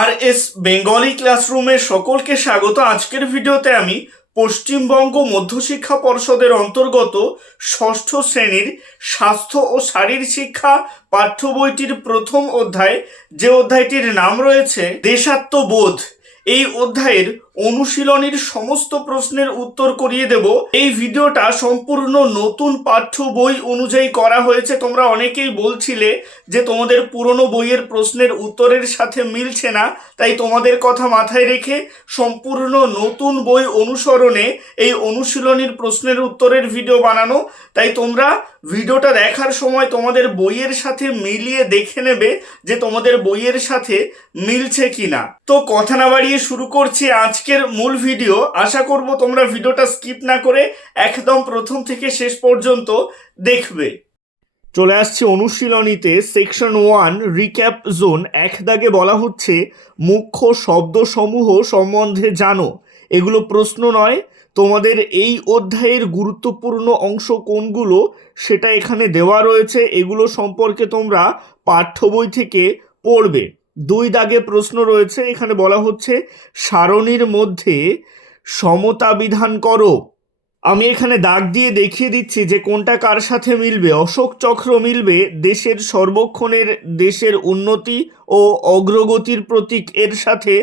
আর S Bengali ক্লাসরুমে সকলকে স্বাগত। আজকের ভিডিওতে আমি পশ্চিমবঙ্গ মধ্যশিক্ষা পর্ষদের অন্তর্গত ষষ্ঠ শ্রেণীর স্বাস্থ্য ও শারীর শিক্ষা পাঠ্য বইটির প্রথম অধ্যায়, যে অধ্যায়টির নাম রয়েছে দেশাত্মবোধ, এই অধ্যায়ের অনুশীলনীর সমস্ত প্রশ্নের উত্তর করিয়ে দেব। এই ভিডিওটা সম্পূর্ণ নতুন পাঠ্য বই অনুযায়ী করা হয়েছে। তোমরা অনেকেই বলছিলে যে তোমাদের পুরনো বইয়ের প্রশ্নের উত্তরের সাথে মিলছে না, তাই তোমাদের কথা মাথায় রেখে সম্পূর্ণ নতুন বই অনুসরণে এই অনুশীলনীর প্রশ্নের উত্তরের ভিডিও বানানো। তাই তোমরা ভিডিওটা দেখার সময় তোমাদের বইয়ের সাথে মিলিয়ে দেখে নেবে যে তোমাদের বইয়ের সাথে মিলছে কিনা। তো কথা না বাড়িয়ে শুরু করছি আজকের মূল ভিডিও। আশা করব তোমরা ভিডিওটা স্কিপ না করে একদম প্রথম থেকে শেষ পর্যন্ত দেখবে। চলে আসছে অনুশীলনীতে সেকশন 1 রিক্যাপ জোন। এক দাগে বলা হচ্ছে মুখ্য শব্দসমূহ সম্বন্ধে জানো। এগুলো প্রশ্ন নয়, তোমাদের এই অধ্যায়ের গুরুত্বপূর্ণ অংশ কোনগুলো সেটা এখানে দেওয়া রয়েছে। এগুলো সম্পর্কে তোমরা পাঠ্য বই থেকে পড়বে। 2 দাগে প্রশ্ন রয়েছে, এখানে বলা হচ্ছে সারণীর মধ্যে সমতা বিধান করো। আমি এখানে দাগ দিয়ে দেখিয়ে দিচ্ছি যে কোনটা কার সাথে মিলবে। অশোক চক্র মিলবে দেশের সর্বক্ষণের দেশের উন্নতি ও অগ্রগতির প্রতীক এর সাথে।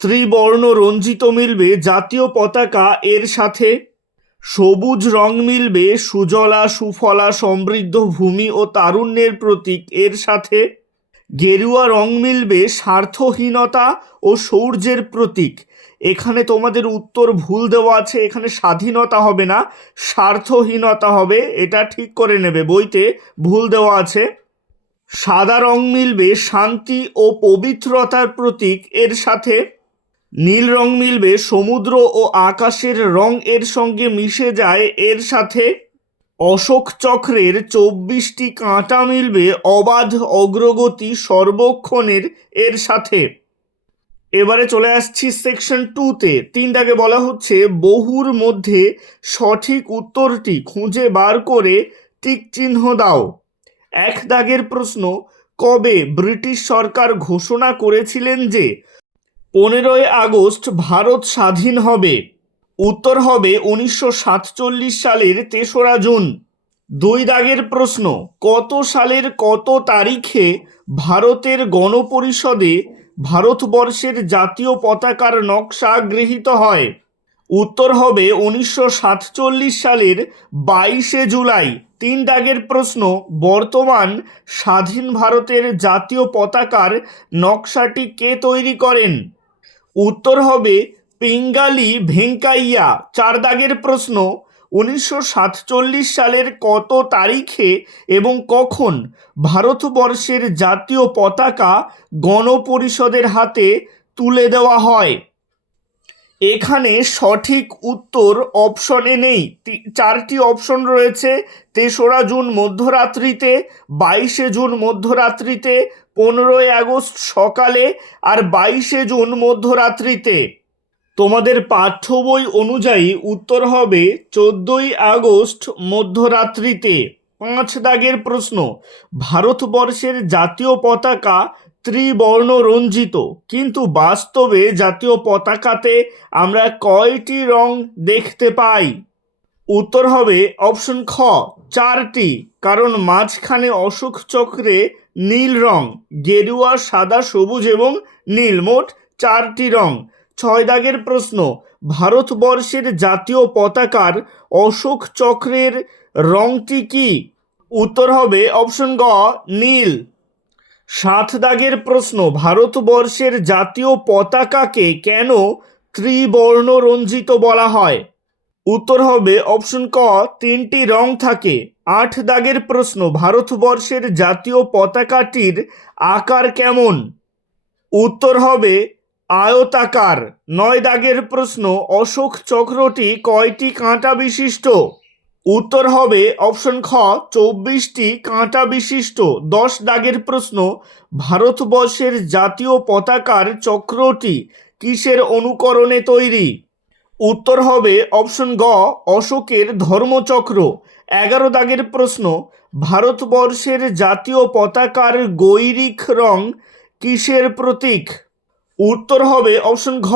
ত্রিবর্ণ রঞ্জিত মিলবে জাতীয় পতাকা এর সাথে। সবুজ রং মিলবে সুজলা সুফলা সমৃদ্ধ ভূমি ও তারুণ্যের প্রতীক এর সাথে। গেরুয়া রং মিলবে স্বার্থহীনতা ও শৌর্যের প্রতীক। এখানে তোমাদের উত্তর ভুল দেওয়া আছে, এখানে স্বাধীনতা হবে না, স্বার্থহীনতা হবে, এটা ঠিক করে নেবে, বইতে ভুল দেওয়া আছে। সাদা রং মিলবে শান্তি ও পবিত্রতার প্রতীক এর সাথে। নীল রং মিলবে সমুদ্র ও আকাশের রং এর সঙ্গে মিশে যায় এর সাথে। অশোক চক্রের 24টি কাঁটা মিলবে অবাধ অগ্রগতি সর্বক্ষণের এর সাথে। এবারে চলে আসছি সেকশন 2তে। 3 দাগে বলা হচ্ছে বহুর মধ্যে সঠিক উত্তরটি খুঁজে বার করে টিক চিহ্ন দাও। 1 দাগের প্রশ্ন, কবে ব্রিটিশ সরকার ঘোষণা করেছিলেন যে 15ই আগস্ট ভারত স্বাধীন হবে? উত্তর হবে 1947 সালের 3রা জুন। 2 দাগের প্রশ্ন, কত সালের কত তারিখে ভারতের গণপরিষদে ভারতবর্ষের জাতীয় পতাকার নকশা গৃহীত হয়? উত্তর হবে 1947 সালের 22শে জুলাই। 3 দাগের প্রশ্ন, বর্তমান স্বাধীন ভারতের জাতীয় পতাকার নকশাটি কে তৈরি করেন? উত্তর হবে পিঙ্গালি ভেঙ্কাইয়া। 4 দাগের প্রশ্ন, 1947 সালের কত তারিখে এবং কখন ভারতবর্ষের জাতীয় পতাকা গণপরিষদের হাতে তুলে দেওয়া হয়? এখানে সঠিক উত্তর অপশনে নেই। 4টি অপশন রয়েছে, 3রা জুন মধ্যরাত্রিতে, 22শে জুন মধ্যরাত্রিতে, 15ই আগস্ট সকালে আর 22শে জুন মধ্যরাত্রিতে। তোমাদের পাঠ্য বই অনুযায়ী উত্তর হবে 14ই আগস্ট মধ্যরাত্রিতে। 5 দাগের প্রশ্ন, ভারতবর্ষের জাতীয় পতাকা ত্রিবর্ণ রঞ্জিত, কিন্তু বাস্তবে জাতীয় পতাকাতে আমরা কয়টি রং দেখতে পাই? উত্তর হবে অপশন খ 4টি, কারণ মাঝখানে অশোক চক্রে নীল রং, গেরুয়া, সাদা, সবুজ এবং নীল, মোট 4টি রং। 6 দাগের প্রশ্ন, ভারতবর্ষের জাতীয় পতাকার অশোক চক্রের রংটি কি? উত্তর হবে অপশন গ নীল। 7 দাগের প্রশ্ন, ভারতবর্ষের জাতীয় পতাকাকে কেন ত্রিবর্ণ রঞ্জিত বলা হয়? উত্তর হবে অপশন ক 3টি রং থাকে। 8 দাগের প্রশ্ন, ভারতবর্ষের জাতীয় পতাকাটির আকার কেমন? উত্তর হবে আয়তাকার। 9 দাগের প্রশ্ন, অশোক চক্রটি কয়টি কাঁটা বিশিষ্ট? উত্তর হবে অপশন খ 24টি কাঁটা বিশিষ্ট। 10 দাগের প্রশ্ন, ভারতবর্ষের জাতীয় পতাকার চক্রটি কিসের অনুকরণে তৈরি? উত্তর হবে অপশন গ অশোকের ধর্মচক্র। 11 দাগের প্রশ্ন, ভারতবর্ষের জাতীয় পতাকার গৈরিক রং কিসের প্রতীক? উত্তর হবে অপশন ঘ,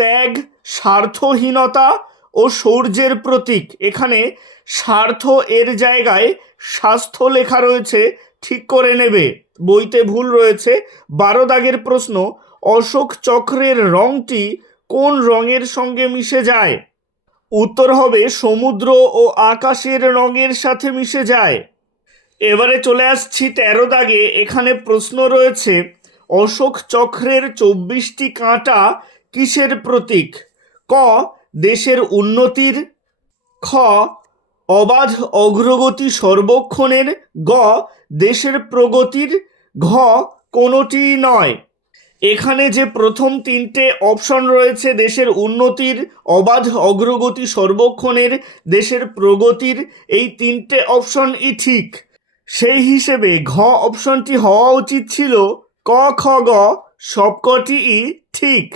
ত্যাগ, স্বার্থহীনতা ও শৌর্যের প্রতীক। এখানে স্বার্থ এর জায়গায় স্বাস্থ্য লেখা রয়েছে, ঠিক করে নেবে, বইতে ভুল রয়েছে। 12 দাগের প্রশ্ন, অশোক চক্রের রংটি কোন রঙের সঙ্গে মিশে যায়? উত্তর হবে সমুদ্র ও আকাশের রঙের সাথে মিশে যায়। এবারে চলে আসছি 13 দাগে। এখানে প্রশ্ন রয়েছে, অশোক চক্রের 24টি কাঁটা কিসের প্রতীক? ক, দেশের উন্নতির, খ, অবাধ অগ্রগতি সর্বক্ষণের, গ, দেশের প্রগতির, ঘ, কোনোটি নয়। এখানে যে প্রথম তিনটে অপশন রয়েছে, দেশের উন্নতির, অবাধ অগ্রগতি সর্বক্ষণের, দেশের প্রগতির, এই তিনটে অপশনই ঠিক। সেই হিসেবে ঘ অপশনটি হওয়া উচিত ছিল। ক, খ, গ সবকটিই ঠিক।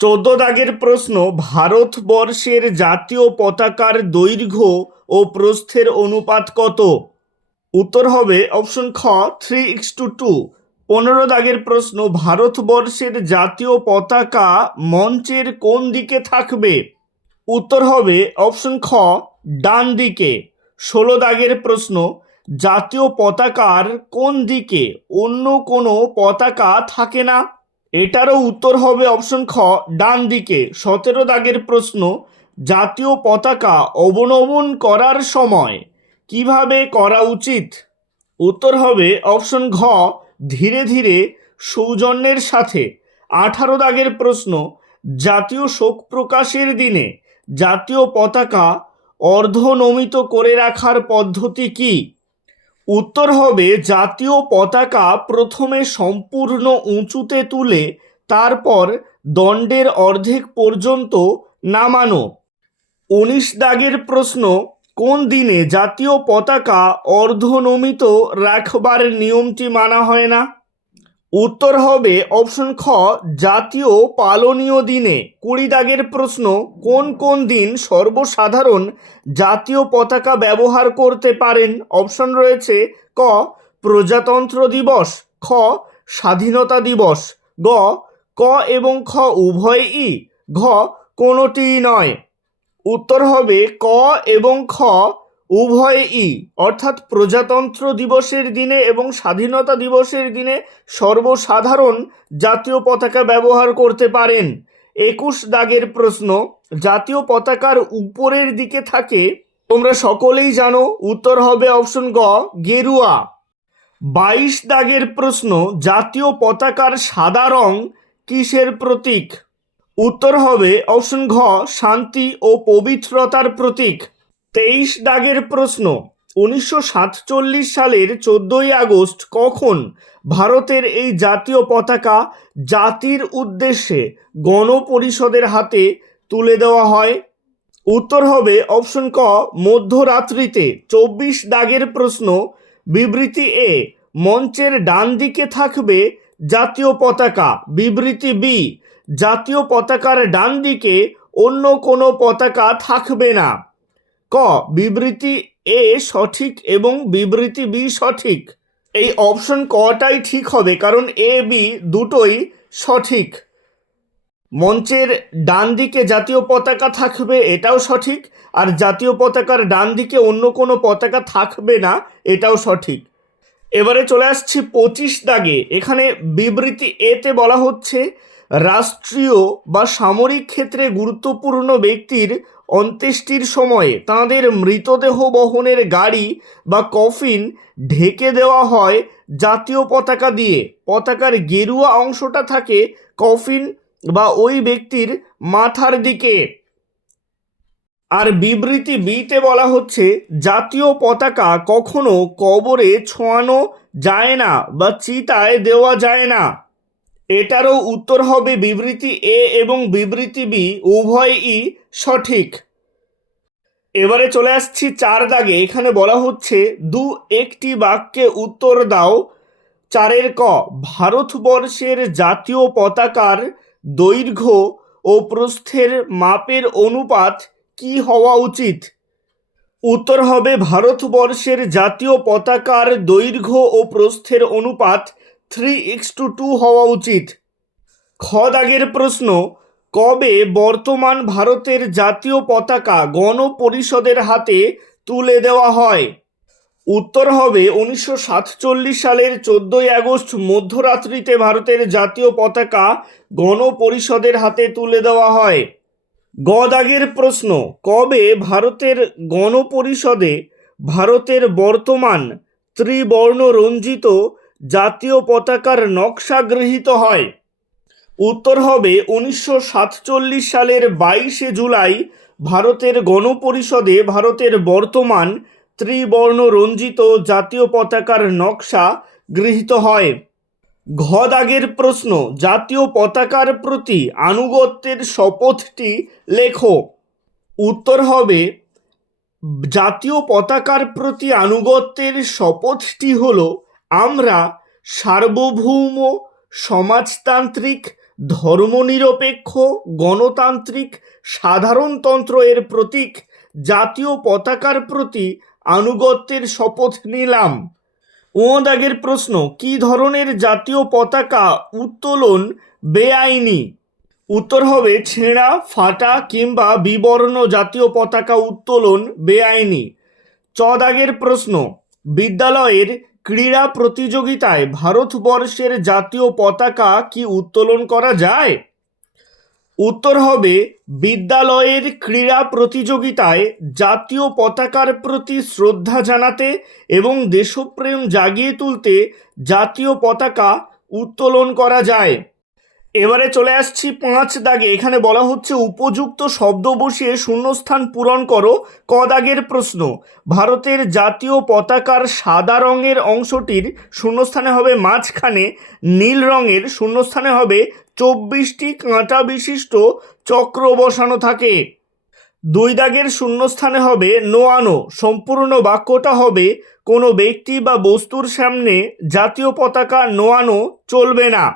14 দাগের প্রশ্ন, ভারতবর্ষের জাতীয় পতাকার দৈর্ঘ্য ও প্রস্থের অনুপাত কত? উত্তর হবে অপশন খ, 3:2। 15 দাগের প্রশ্ন, ভারতবর্ষের জাতীয় পতাকা মঞ্চের কোন দিকে থাকবে? উত্তর হবে অপশন খ, ডান দিকে। 16 দাগের প্রশ্ন, জাতীয় পতাকার কোন দিকে অন্য কোনো পতাকা থাকে না? এটারও উত্তর হবে অপশন খ, ডান দিকে। 17 দাগের প্রশ্ন, জাতীয় পতাকা অবনমন করার সময় কিভাবে করা উচিত? উত্তর হবে অপশন ঘ, ধীরে ধীরে, সৌজন্যের সাথে। 18 দাগের প্রশ্ন, জাতীয় শোক প্রকাশের দিনে জাতীয় পতাকা অর্ধনমিত করে রাখার পদ্ধতি কি? উত্তর হবে জাতীয় পতাকা প্রথমে সম্পূর্ণ উঁচুতে তুলে তারপর দণ্ডের অর্ধেক পর্যন্ত নামানো। 19 দাগের প্রশ্ন, কোন দিনে জাতীয় পতাকা অর্ধনমিত রাখবার নিয়মটি মানা হয় না? উত্তর হবে অপশন খ, জাতীয় পালনীয় দিনে। 20 দাগের প্রশ্ন, কোন কোন দিন সর্বসাধারণ জাতীয় পতাকা ব্যবহার করতে পারেন? অপশন রয়েছে, ক, প্রজাতন্ত্র দিবস, খ, স্বাধীনতা দিবস, গ, ক এবং খ উভয়ই, ঘ, কোনোটিই নয়। উত্তর হবে ক এবং খ উভয়ই, অর্থাৎ প্রজাতন্ত্র দিবসের দিনে এবং স্বাধীনতা দিবসের দিনে সর্বসাধারণ জাতীয় পতাকা ব্যবহার করতে পারেন। 21 দাগের প্রশ্ন, জাতীয় পতাকার উপরের দিকে থাকে, তোমরা সকলেই জানো, উত্তর হবে অপশন গ, গেরুয়া। 22 দাগের প্রশ্ন, জাতীয় পতাকার সাদা রং কিসের প্রতীক? উত্তর হবে অপশন ঘ, শান্তি ও পবিত্রতার প্রতীক। 23 দাগের প্রশ্ন, 1947 সালের 14ই আগস্ট কখন ভারতের এই জাতীয় পতাকা জাতির উদ্দেশ্যে গণপরিষদের হাতে তুলে দেওয়া হয়? উত্তর হবে অপশন ক, মধ্যরাত্রিতে। 24 দাগের প্রশ্ন, বিবৃতি এ, মঞ্চের ডান দিকে থাকবে জাতীয় পতাকা, বিবৃতি বি, জাতীয় পতাকার ডান দিকে অন্য কোনো পতাকা থাকবে না। ক, বিবৃতি এ সঠিক এবং বিবৃতি বি সঠিক। এই অপশন কটাই ঠিক হবে, কারণ এ বি দুটোই সঠিক। মঞ্চের ডান দিকে জাতীয় পতাকা থাকবে এটাও সঠিক, আর জাতীয় পতাকার ডান দিকে অন্য কোনো পতাকা থাকবে না এটাও সঠিক। এবারে চলে আসছি 25 দাগে। এখানে বিবৃতি এতে বলা হচ্ছে, রাষ্ট্রীয় বা সামরিক ক্ষেত্রে গুরুত্বপূর্ণ ব্যক্তির অন্ত্যেষ্টির সময়ে তাঁদের মৃতদেহ বহনের গাড়ি বা কফিন ঢেকে দেওয়া হয় জাতীয় পতাকা দিয়ে। পতাকার গেরুয়া অংশটা থাকে কফিন বা ওই ব্যক্তির মাথার দিকে। আর বিবৃতি বিতে বলা হচ্ছে, জাতীয় পতাকা কখনো কবরে ছোঁয়ানো যায় না বা চিতায় দেওয়া যায় না। এটারও উত্তর হবে বিবৃতি এ এবং বিবৃতি বি উভয়ই সঠিক। এবারে চলে আসছি 4 দাগে। এখানে বলা হচ্ছে, একটি বাক্যে উত্তর দাও। 4 ক, ভারতবর্ষের জাতীয় পতাকার দৈর্ঘ্য ও প্রস্থের মাপের অনুপাত কি হওয়া উচিত? উত্তর হবে ভারতবর্ষের জাতীয় পতাকার দৈর্ঘ্য ও প্রস্থের অনুপাত 3:2 হওয়া উচিত। খ দাগের প্রশ্ন, কবে বর্তমান ভারতের জাতীয় পতাকা গণপরিষদের হাতে তুলে দেওয়া হয়? উত্তর হবে 1947 সালের 14ই আগস্ট মধ্যরাত্রিতে ভারতের জাতীয় পতাকা গণপরিষদের হাতে তুলে দেওয়া হয়। গ দাগের প্রশ্ন, কবে ভারতের গণপরিষদে ভারতের বর্তমান ত্রিবর্ণ রঞ্জিত জাতীয় পতাকার নকশা গৃহীত হয়? উত্তর হবে 1947 সালের 22শে জুলাই ভারতের গণপরিষদে ভারতের বর্তমান ত্রিবর্ণ রঞ্জিত জাতীয় পতাকার নকশা গৃহীত হয়। ঘ দাগের প্রশ্ন, জাতীয় পতাকার প্রতি আনুগত্যের শপথটি লেখো। উত্তর হবে জাতীয় পতাকার প্রতি আনুগত্যের শপথটি হল, আমরা সার্বভৌম সমাজতান্ত্রিক ধর্মনিরপেক্ষ গণতান্ত্রিক সাধারণতন্ত্র এর প্রতীক জাতীয় পতাকার প্রতি আনুগত্যের শপথ নিলাম। ও দাগের প্রশ্ন, কি ধরনের জাতীয় পতাকা উত্তোলন বেআইনি? উত্তর হবে ছেঁড়া, ফাটা কিংবা বিবর্ণ জাতীয় পতাকা উত্তোলন বেআইনি। চ দাগের প্রশ্ন, বিদ্যালয়ের ক্রীড়া প্রতিযোগিতায় ভারতবর্ষের জাতীয় পতাকা কি উত্তোলন করা যায়? উত্তর হবে বিদ্যালয়ের ক্রীড়া প্রতিযোগিতায় জাতীয় পতাকার প্রতি শ্রদ্ধা জানাতে এবং দেশপ্রেম জাগিয়ে তুলতে জাতীয় পতাকা উত্তোলন করা যায়। এবারে চলে আসছি 5 দাগে। এখানে বলা হচ্ছে উপযুক্ত শব্দ বসিয়ে শূন্যস্থান পূরণ করো। ক দাগের প্রশ্ন, ভারতের জাতীয় পতাকার সাদা রঙের অংশটির শূন্যস্থানে হবে মাঝখানে নীল রঙের শূন্যস্থানে হবে 24টি কাঁটা বিশিষ্ট চক্র বসানো থাকে। 2 দাগের শূন্যস্থানে হবে নোয়ানো। সম্পূর্ণ বাক্যটা হবে কোনো ব্যক্তি বা বস্তুর সামনে জাতীয় পতাকা নোয়ানো চলবে না।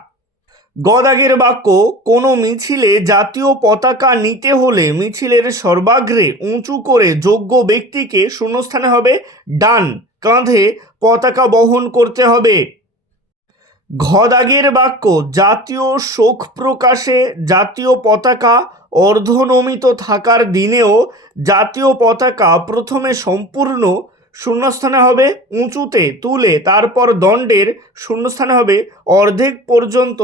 গ দাগের বাক্য, কোনো মিছিলে জাতীয় পতাকা নিতে হলে মিছিলের সর্বাগ্রে উঁচু করে যোগ্য ব্যক্তিকে শূন্যস্থানে হবে ডান কাঁধে পতাকা বহন করতে হবে। ঘ দাগের বাক্য, জাতীয় শোক প্রকাশে জাতীয় পতাকা অর্ধনমিত থাকার দিনেও জাতীয় পতাকা প্রথমে সম্পূর্ণ শূন্যস্থানে হবে উঁচুতে তুলে তারপর দণ্ডের শূন্যস্থানে হবে অর্ধেক পর্যন্ত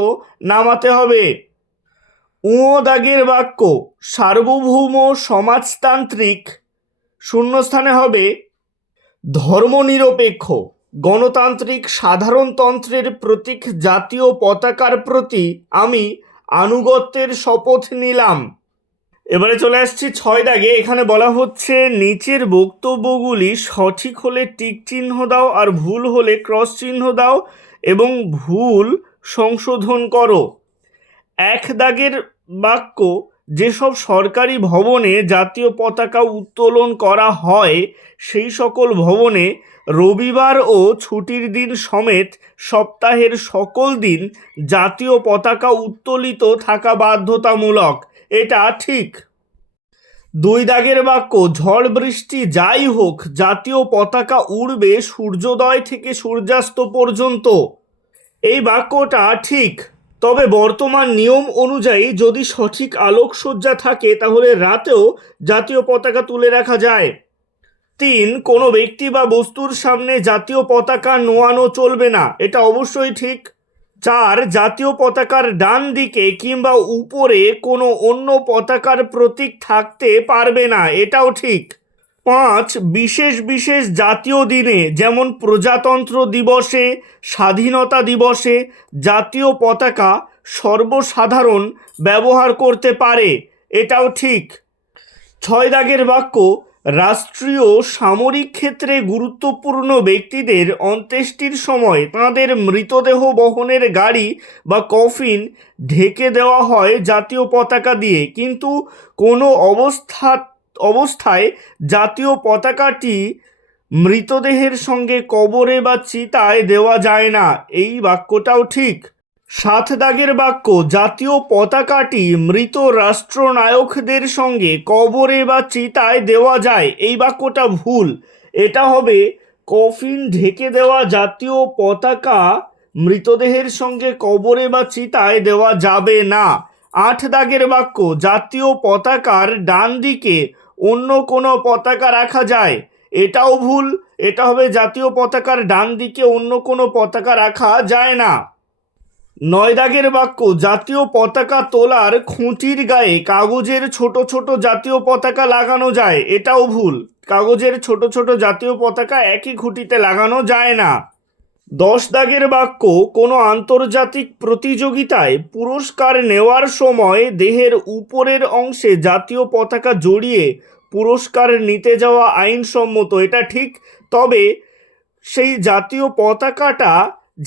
নামাতে হবে। উ দাগের বাক্য, সার্বভৌম সমাজতান্ত্রিক শূন্যস্থানে হবে ধর্মনিরপেক্ষ গণতান্ত্রিক সাধারণতন্ত্রের প্রতীক জাতীয় পতাকার প্রতি আমি আনুগত্যের শপথ নিলাম। এবারে চলে আসছি 6 দাগে। এখানে বলা হচ্ছে নিচের বক্তব্যগুলি সঠিক হলে টিক চিহ্ন দাও আর ভুল হলে ক্রস চিহ্ন দাও এবং ভুল সংশোধন করো। 1 দাগের বাক্য, যেসব সরকারি ভবনে জাতীয় পতাকা উত্তোলন করা হয় সেই সকল ভবনে রবিবার ও ছুটির দিন সমেত সপ্তাহের সকল দিন জাতীয় পতাকা উত্তোলিত থাকা বাধ্যতামূলক। এটা ঠিক। 2 দাগের বাক্য, ঝড় বৃষ্টি যাই হোক জাতীয় পতাকা উড়বে সূর্যোদয় থেকে সূর্যাস্ত পর্যন্ত। এই বাক্যটা ঠিক, তবে বর্তমান নিয়ম অনুযায়ী যদি সঠিক আলোকসজ্জা থাকে তাহলে রাতেও জাতীয় পতাকা তুলে রাখা যায়। 3, কোনো ব্যক্তি বা বস্তুর সামনে জাতীয় পতাকা নোয়ানো চলবে না। এটা অবশ্যই ঠিক। 4, জাতীয় পতাকার ডান দিকে কিংবা উপরে কোনো অন্য পতাকার প্রতীক থাকতে পারবে না। এটাও ঠিক। 5, বিশেষ বিশেষ জাতীয় দিনে যেমন প্রজাতন্ত্র দিবসে স্বাধীনতা দিবসে জাতীয় পতাকা সর্বসাধারণ ব্যবহার করতে পারে। এটাও ঠিক। 6 দাগের বাক্য, রাষ্ট্রীয় সামরিক ক্ষেত্রে গুরুত্বপূর্ণ ব্যক্তিদের অন্ত্যেষ্টির সময় তাঁদের মৃতদেহ বহনের গাড়ি বা কফিন ঢেকে দেওয়া হয় জাতীয় পতাকা দিয়ে, কিন্তু কোনো অবস্থায় জাতীয় পতাকাটি মৃতদেহের সঙ্গে কবরে বা চিতায় দেওয়া যায় না। এই বাক্যটাও ঠিক। 7 দাগের বাক্য, জাতীয় পতাকাটি মৃত রাষ্ট্রনায়কদের সঙ্গে কবরে বা চিতায় দেওয়া যায়। এই বাক্যটা ভুল। এটা হবে কফিন ঢেকে দেওয়া জাতীয় পতাকা মৃতদেহের সঙ্গে কবরে বা চিতায় দেওয়া যাবে না। 8 দাগের বাক্য, জাতীয় পতাকার ডান দিকে অন্য কোনো পতাকা রাখা যায়, এটাও ভুল। এটা হবে জাতীয় পতাকার ডান দিকে অন্য কোনো পতাকা রাখা যায় না। 9 দাগের বাক্য, জাতীয় পতাকা তোলার খুঁটির গায়ে কাগজের ছোট ছোট জাতীয় পতাকা লাগানো যায়, এটাও ভুল। কাগজের ছোট ছোট জাতীয় পতাকা একই খুঁটিতে লাগানো যায় না। 10 দাগের বাক্য, কোনো আন্তর্জাতিক প্রতিযোগিতায় পুরস্কার নেওয়ার সময় দেহের উপরের অংশে জাতীয় পতাকা জড়িয়ে পুরস্কার নিতে যাওয়া আইনসম্মত, এটা ঠিক। তবে সেই জাতীয় পতাকাটা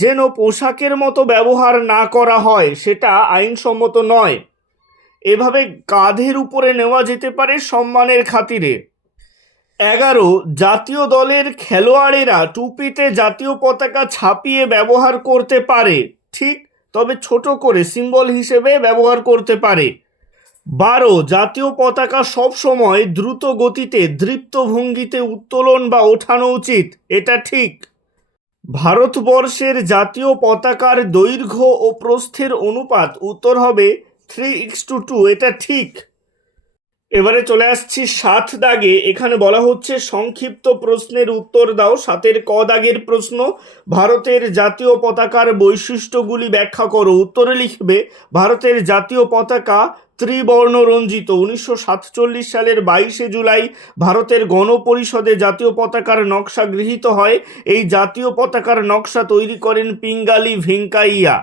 যেন পোশাকের মতো ব্যবহার না করা হয়, সেটা আইনসম্মত নয়। এভাবে কাঁধের উপরে নেওয়া যেতে পারে সম্মানের খাতিরে। 11, জাতীয় দলের খেলোয়াড়েরা টুপিতে জাতীয় পতাকা ছাপিয়ে ব্যবহার করতে পারে, ঠিক, তবে ছোট করে সিম্বল হিসেবে ব্যবহার করতে পারে। 12, জাতীয় পতাকা সবসময় দ্রুত গতিতে দৃপ্ত ভঙ্গিতে উত্তোলন বা ওঠানো উচিত, এটা ঠিক। ভারতবর্ষের জাতীয় পতাকার দৈর্ঘ্য ও প্রস্থের অনুপাত উত্তর হবে 3:2, এটা ঠিক। এবারে চলে আসছি 7 দাগে। এখানে বলা হচ্ছে সংক্ষিপ্ত প্রশ্নের উত্তর দাও। 7-এর ক দাগের প্রশ্ন, ভারতের জাতীয় পতাকার বৈশিষ্ট্যগুলি ব্যাখ্যা করো। উত্তরে লিখবে, ভারতের জাতীয় পতাকা ত্রিবর্ণ রঞ্জিত। 1947 সালের 22 জুলাই ভারতের গণপরিষদে জাতীয় পতাকার নকশা গৃহীত হয়। এই জাতীয় পতাকার নকশা তৈরি করেন পিঙ্গালি ভেঙ্কাইয়া।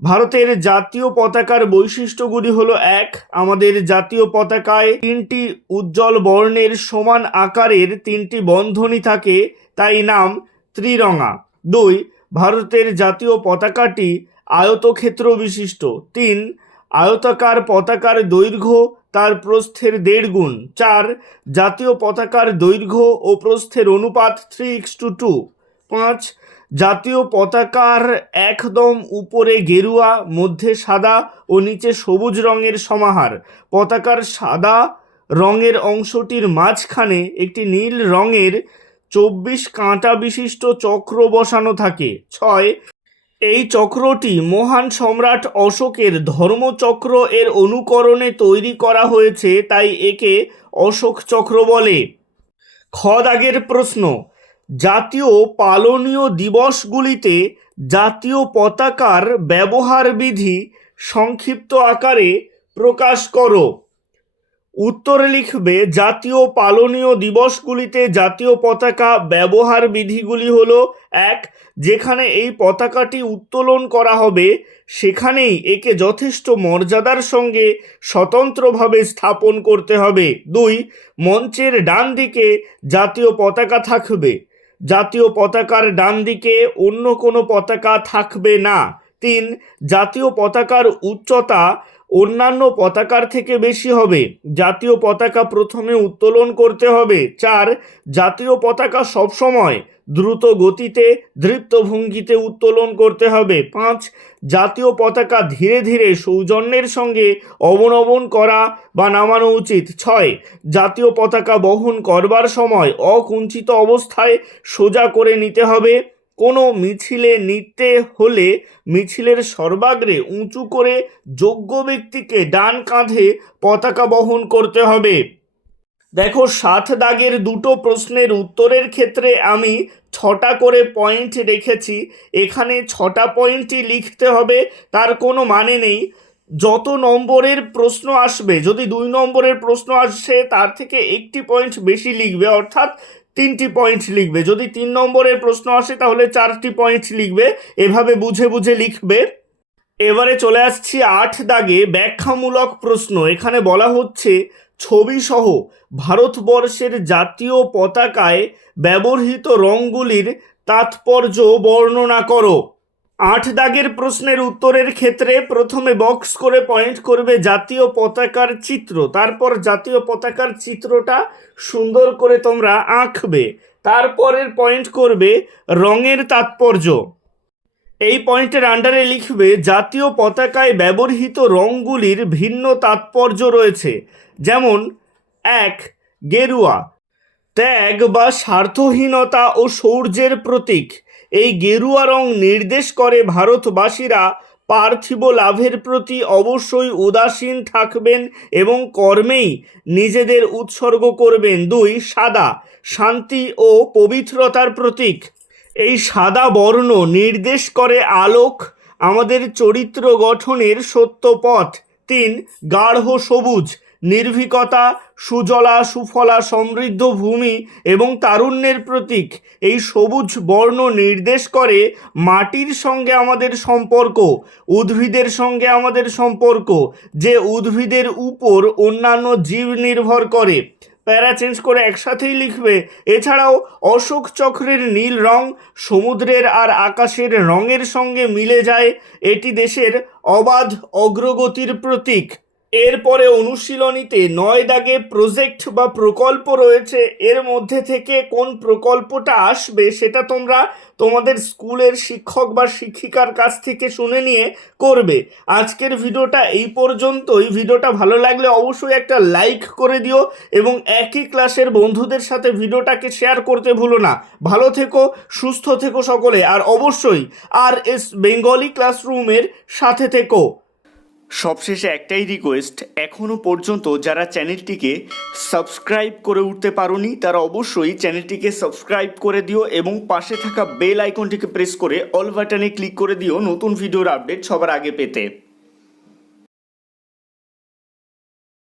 ভারতের জাতীয় পতাকার বৈশিষ্ট্যগুলি হলো: 1, আমাদের জাতীয় পতাকায় 3টি উজ্জ্বল বর্ণের সমান আকারের 3টি বন্ধনী থাকে, তাই নাম ত্রিরঙা। 2, ভারতের জাতীয় পতাকাটি আয়তক্ষেত্র বিশিষ্ট। 3, আয়তাকার পতাকার দৈর্ঘ্য তার প্রস্থের 1.5 গুণ। 4, জাতীয় পতাকার দৈর্ঘ্য ও প্রস্থের অনুপাত 3:2। 5, জাতীয় পতাকার একদম উপরে গেরুয়া, মধ্যে সাদা ও নিচে সবুজ রঙের সমাহার। পতাকার সাদা রঙের অংশটির মাঝখানে একটি নীল রঙের 24 কাঁটা বিশিষ্ট চক্র বসানো থাকে। 6, এই চক্রটি মহান সম্রাট অশোকের ধর্মচক্র এর অনুকরণে তৈরি করা হয়েছে, তাই একে অশোক চক্র বলে। খ দাগের প্রশ্ন, জাতীয় পালনীয় দিবসগুলিতে জাতীয় পতাকার ব্যবহার বিধি সংক্ষিপ্ত আকারে প্রকাশ করো। উত্তরে লিখবে, জাতীয় পালনীয় দিবসগুলিতে জাতীয় পতাকা ব্যবহার বিধিগুলি হলো: 1, যেখানে এই পতাকাটি উত্তোলন করা হবে সেখানেই একে যথেষ্ট মর্যাদার সঙ্গে স্বতন্ত্রভাবে স্থাপন করতে হবে। 2, মঞ্চের ডান দিকে জাতীয় পতাকা থাকবে। জাতীয় পতাকার ডান দিকে অন্য কোনো পতাকা থাকবে না। 3, জাতীয় পতাকার উচ্চতা অন্যান্য পতাকার থেকে বেশি হবে। জাতীয় পতাকা প্রথমে উত্তোলন করতে হবে। 4, জাতীয় পতাকা সবসময় দ্রুত গতিতে দৃপ্ত ভঙ্গিতে উত্তোলন করতে হবে। 5, জাতীয় পতাকা ধীরে ধীরে সৌজন্যের সঙ্গে অবনমন করা বা নামানো উচিত। 6, জাতীয় পতাকা বহন করবার সময় অকুঞ্চিত অবস্থায় সোজা করে নিতে হবে। কোনো মিছিলে নিতে হলে মিছিলের সর্বাগ্রে উঁচু করে যোগ্য ব্যক্তিকে ডান কাঁধে পতাকা বহন করতে হবে। দেখো, 7 দাগের দুটো প্রশ্নের উত্তরের ক্ষেত্রে আমি 6টা করে পয়েন্ট রেখেছি। এখানে 6টা পয়েন্টই লিখতে হবে, তার কোনো মানে নেই। যত নম্বরের প্রশ্ন আসবে, যদি 2 নম্বরের প্রশ্ন আসে তার থেকে একটি পয়েন্ট বেশি লিখবে, অর্থাৎ 3টি পয়েন্ট লিখবে। যদি 3 নম্বরের প্রশ্ন আসে তাহলে 4টি পয়েন্ট লিখবে। এভাবে বুঝে বুঝে লিখবে। এবারে চলে আসছি 8 দাগে, ব্যাখ্যামূলক প্রশ্ন। এখানে বলা হচ্ছে, ছবি সহ ভারতবর্ষের জাতীয় পতাকায় ব্যবহৃত রঙগুলির তাৎপর্য বর্ণনা করো। 8 দাগের প্রশ্নের উত্তরের ক্ষেত্রে প্রথমে বক্স করে পয়েন্ট করবে জাতীয় পতাকার চিত্র, তারপর জাতীয় পতাকার চিত্রটা সুন্দর করে তোমরা আঁকবে। তারপরের পয়েন্ট করবে রঙের তাৎপর্য। এই পয়েন্টের আন্ডারে লিখবে, জাতীয় পতাকায় ব্যবহৃত রঙগুলির ভিন্ন তাৎপর্য রয়েছে, যেমন 1, গেরুয়া, ত্যাগ বা স্বার্থহীনতা ও শৌর্যের প্রতীক। এই গেরুয়া রং নির্দেশ করে ভারতবাসীরা পার্থিব লাভের প্রতি অবশ্যই উদাসীন থাকবেন এবং কর্মেই নিজেদের উৎসর্গ করবেন। 2. সাদা, শান্তি ও পবিত্রতার প্রতীক। এই সাদা বর্ণ নির্দেশ করে আলোক, আমাদের চরিত্র গঠনের সত্য পথ। 3. গাঢ় সবুজ, নির্ভীকতা, সুজলা সুফলা সমৃদ্ধ ভূমি এবং তারুণ্যের প্রতীক। এই সবুজ বর্ণ নির্দেশ করে মাটির সঙ্গে আমাদের সম্পর্ক, উদ্ভিদের সঙ্গে আমাদের সম্পর্ক, যে উদ্ভিদের উপর অন্যান্য জীব নির্ভর করে। প্যারা চেঞ্জ করে একসাথেই লিখবে। এছাড়াও অশোক চক্রের নীল রং সমুদ্রের আর আকাশের রঙের সঙ্গে মিলে যায়, এটি দেশের অবাধ অগ্রগতির প্রতীক। এরপরে অনুশীলনীতে 9 দাগে প্রজেক্ট বা প্রকল্প রয়েছে, এর মধ্যে থেকে কোন প্রকল্পটা আসবে সেটা তোমরা তোমাদের স্কুলের শিক্ষক বা শিক্ষিকার কাছ থেকে শুনে নিয়ে করবে। আজকের ভিডিওটা এই পর্যন্তই। ভিডিওটা ভালো লাগলে অবশ্যই একটা লাইক করে দিও এবং একই ক্লাসের বন্ধুদের সাথে ভিডিওটাকে শেয়ার করতে ভুলো না। ভালো থেকো, সুস্থ থেকো সকলে, আর অবশ্যই RS বেঙ্গলি ক্লাসরুমের সাথে থেকো। সবশেষে একটাই রিকোয়েস্ট, এখনও পর্যন্ত যারা চ্যানেলটিকে সাবস্ক্রাইব করে উঠতে পারোনি তারা অবশ্যই চ্যানেলটিকে সাবস্ক্রাইব করে দিও এবং পাশে থাকা বেল আইকনটিকে প্রেস করে অল বাটনে ক্লিক করে দিও নতুন ভিডিওর আপডেট সবার আগে পেতে।